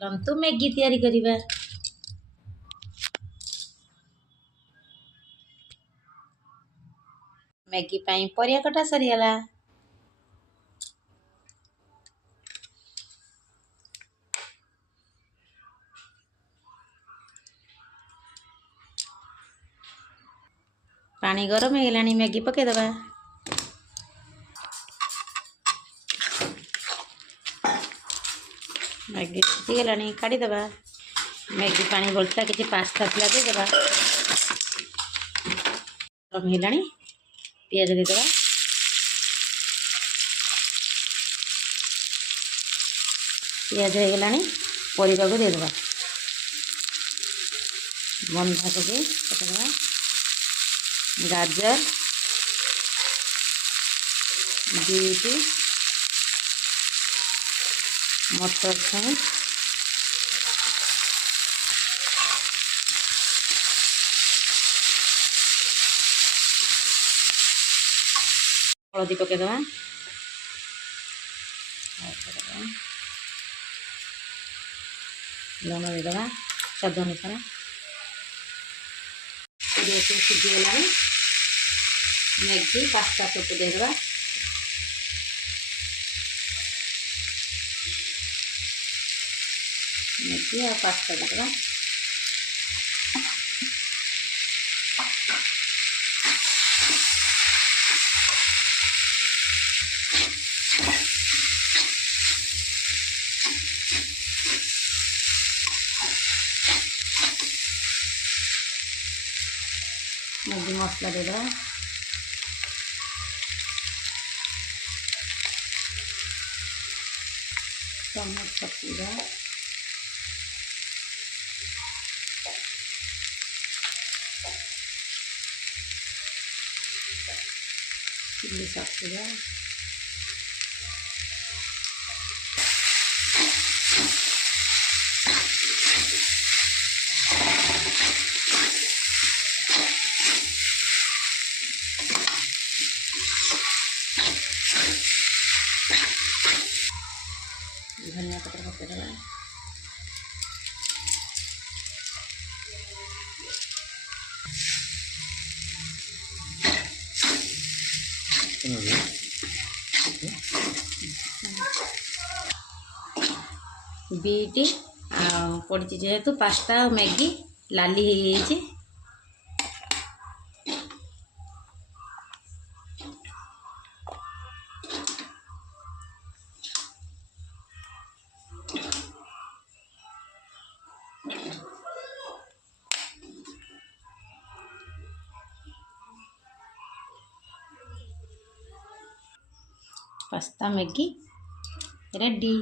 चलतु मैगी तैयारी करिबा। मैगी पाई परिया कटा सरीगला। पानी गरम हो गलानी मैगी पके दबा। मैगी फुटी गलानी काढ़ी दबा। मैगी पानी बोलता किसी पास्ता थिला दे दबा। गरम हेलानी पियाज दे दबा। पियाज हो गलानी परिबा को दे दबा। बंधा कोबी पकेदबा। गाजर बीट मटर छुई हलदी पकेदबा। लुण देदबा स्वाद अनुसार। सीझीगला मैगी पास्ता सब देदबा। मैगी और पास्ता देदबा। मैगी मसला देदबा। टमाटर पकेदबा। Chilli sauce देदबा। धनिया पत्ता पकेदबा। बीट पड़ी जेहेतु पास्ता और मैगी लाली हो पास्ता मैगी रेडी।